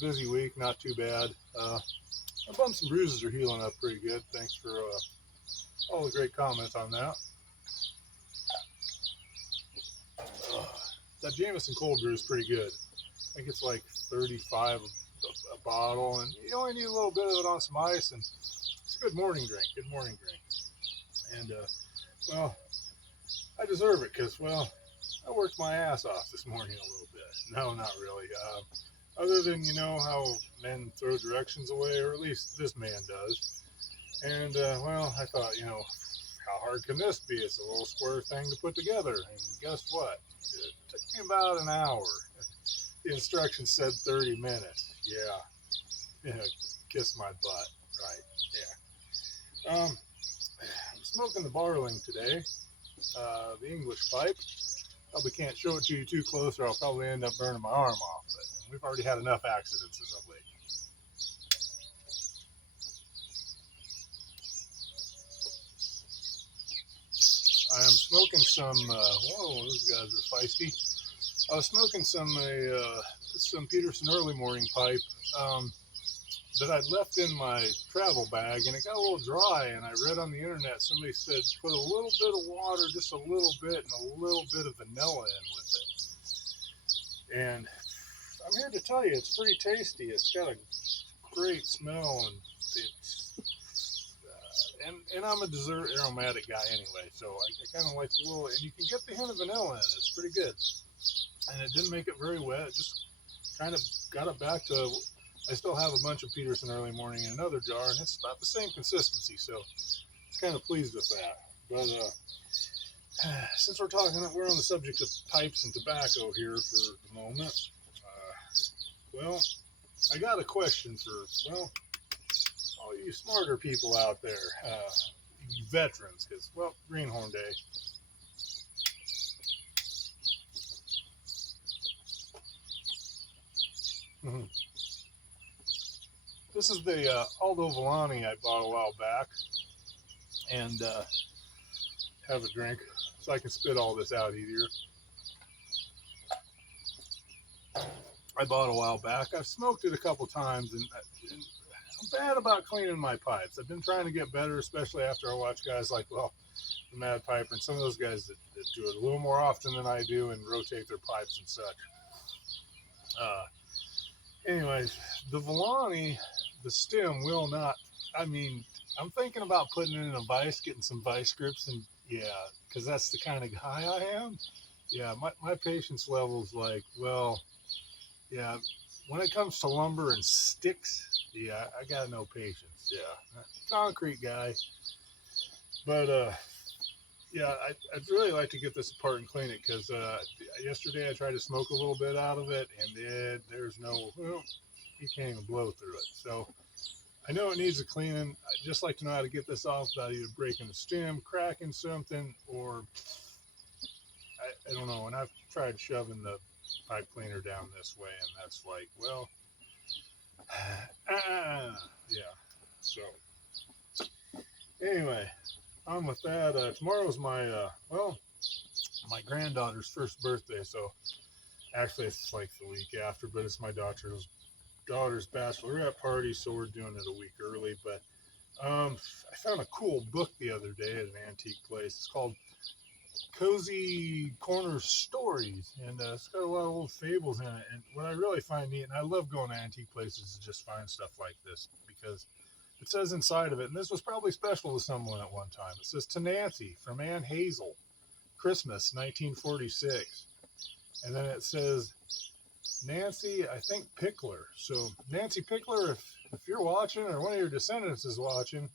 busy week, not too bad. My bumps and bruises are healing up pretty good. Thanks for all the great comments on that. That Jameson cold brew is pretty good. I think it's like 35 a bottle, and you only need a little bit of it on some ice, and it's a good morning drink. Good morning drink. And well, I deserve it because I worked my ass off this morning a little bit. No, not really. Other than how men throw directions away, or at least this man does. And I thought, how hard can this be? It's a little square thing to put together. And guess what? It took me about an hour. The instructions said 30 minutes. Yeah, kiss my butt. Right. Yeah. I'm smoking the Barling today, the English pipe. Probably can't show it to you too close, or I'll probably end up burning my arm off. But we've already had enough accidents as of late. I am smoking some. Whoa, those guys are feisty. I was smoking some Peterson early morning pipe that I'd left in my travel bag, and it got a little dry. And I read on the internet somebody said put a little bit of water, just a little bit, and a little bit of vanilla in with it. And I'm here to tell you, it's pretty tasty. It's got a great smell, and it's and I'm a dessert aromatic guy anyway, so I kind of like the little, and you can get the hint of vanilla in it. It's pretty good, and it didn't make it very wet. It just kind of got it back to. I still have a bunch of Peterson early morning in another jar, and it's about the same consistency, so I'm kind of pleased with that. But since we're on the subject of pipes and tobacco here for the moment. I got a question for all you smarter people out there, you veterans, because Greenhorn Day. Mm-hmm. This is the Aldo Villani I bought a while back, and have a drink so I can spit all this out easier. I bought a while back. I've smoked it a couple times, and I'm bad about cleaning my pipes. I've been trying to get better, especially after I watch guys like, the Mad Piper and some of those guys that do it a little more often than I do and rotate their pipes and such. Anyways, the Villani, the stem will not, I'm thinking about putting it in a vise, getting some vice grips, and because that's the kind of guy I am. Yeah, my patience level's like, when it comes to lumber and sticks, I got no patience. Yeah, concrete guy. But I'd really like to get this apart and clean it, because yesterday I tried to smoke a little bit out of it, and there's no, you can't even blow through it. So I know it needs a cleaning. I'd just like to know how to get this off without either breaking the stem, cracking something, or I don't know. And I've tried shoving the pipe cleaner down this way, and that's like, yeah. So anyway, on with that. Tomorrow's my my granddaughter's first birthday, so actually it's like the week after, but it's my daughter's bachelorette party, so we're doing it a week early. But I found a cool book the other day at an antique place. It's called Cozy Corner Stories, and it's got a lot of old fables in it. And what I really find neat, and I love going to antique places to just find stuff like this, because it says inside of it, and this was probably special to someone at one time, it says, to Nancy from Ann Hazel, Christmas 1946. And then it says, Nancy, I think Pickler. So Nancy Pickler, if you're watching, or one of your descendants is watching,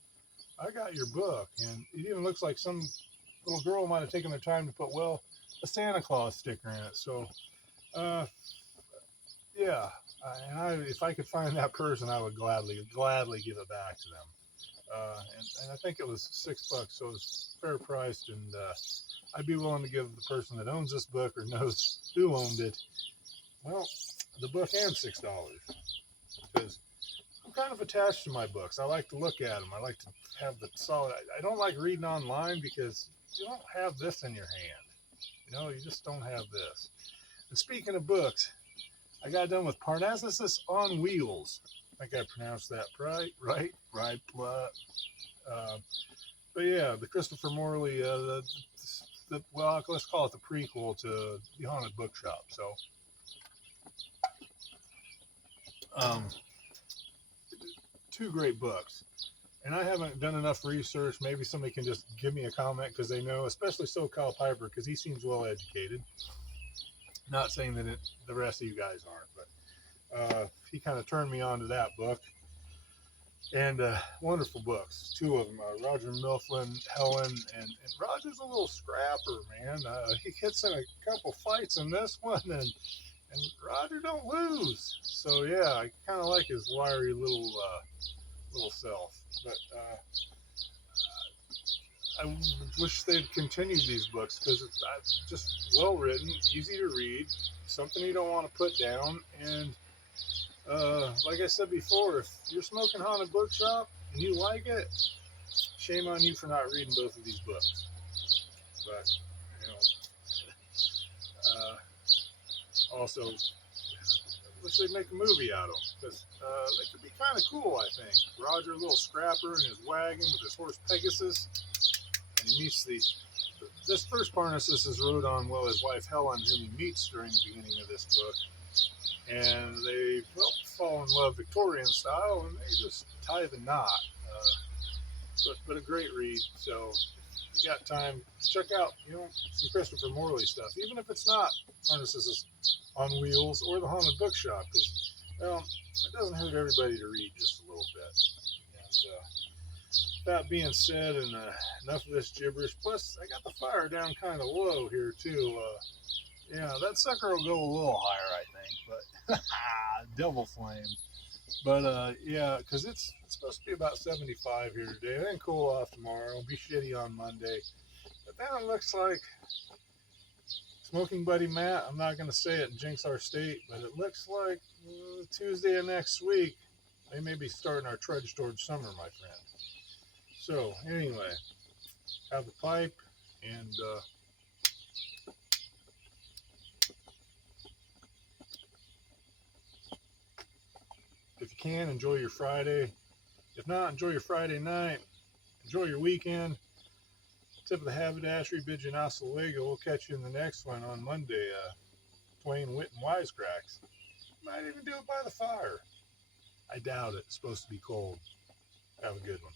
I got your book. And it even looks like some little girl might have taken the time to put, a Santa Claus sticker in it. So, and if I could find that person, I would gladly give it back to them. And I think it was $6, so it was fair priced, and I'd be willing to give the person that owns this book, or knows who owned it, the book and $6, because I'm kind of attached to my books. I like to look at them. I like to have the solid. I don't like reading online, because you don't have this in your hand. You just don't have this. And speaking of books, I got done with Parnassus on Wheels. I think I pronounced that right. Uh, but yeah, the Christopher Morley, well, let's call it the prequel to the Haunted Bookshop. So, um, two great books. And I haven't done enough research. Maybe somebody can just give me a comment because they know, especially SoCal Piper, because he seems well educated. Not saying that the rest of you guys aren't, but he kind of turned me on to that book. And wonderful books, two of them. Roger Mifflin, Helen, and Roger's a little scrapper, man. He gets in a couple fights in this one, and Roger don't lose. So yeah, I kind of like his wiry little self. But I wish they'd continued these books because it's just well written, easy to read, something you don't want to put down. And like I said before, if you're smoking Haunted Bookshop and you like it, shame on you for not reading both of these books. But, you know, also, I wish they'd make a movie out of them because they could be kind of cool, I think. Roger, a little scrapper in his wagon with his horse Pegasus, and he meets this first Parnassus is rode on, well, his wife Helen, whom he meets during the beginning of this book. And they fall in love Victorian style, and they just tie the knot. But a great read. So if you got time, check out some Christopher Morley stuff, even if it's not Parnassus on Wheels or the Haunted Bookshop, because it doesn't hurt everybody to read just a little bit. And that being said, and enough of this gibberish. Plus, I got the fire down kind of low here too. Yeah, that sucker will go a little higher, I think, but devil flame. But yeah, because it's supposed to be about 75 here today. Then cool off tomorrow. It'll be shitty on Monday. But then it looks like Smoking Buddy Matt, I'm not going to say it and jinx our state, but it looks like Tuesday of next week, they may be starting our trudge towards summer, my friend. So anyway, have the pipe and if you can, enjoy your Friday. If not, enjoy your Friday night. Enjoy your weekend. Tip of the haberdashery, bid you an assalamualaikum. We'll catch you in the next one on Monday. Twain Wit and Wisecracks. Might even do it by the fire. I doubt it. It's supposed to be cold. Have a good one.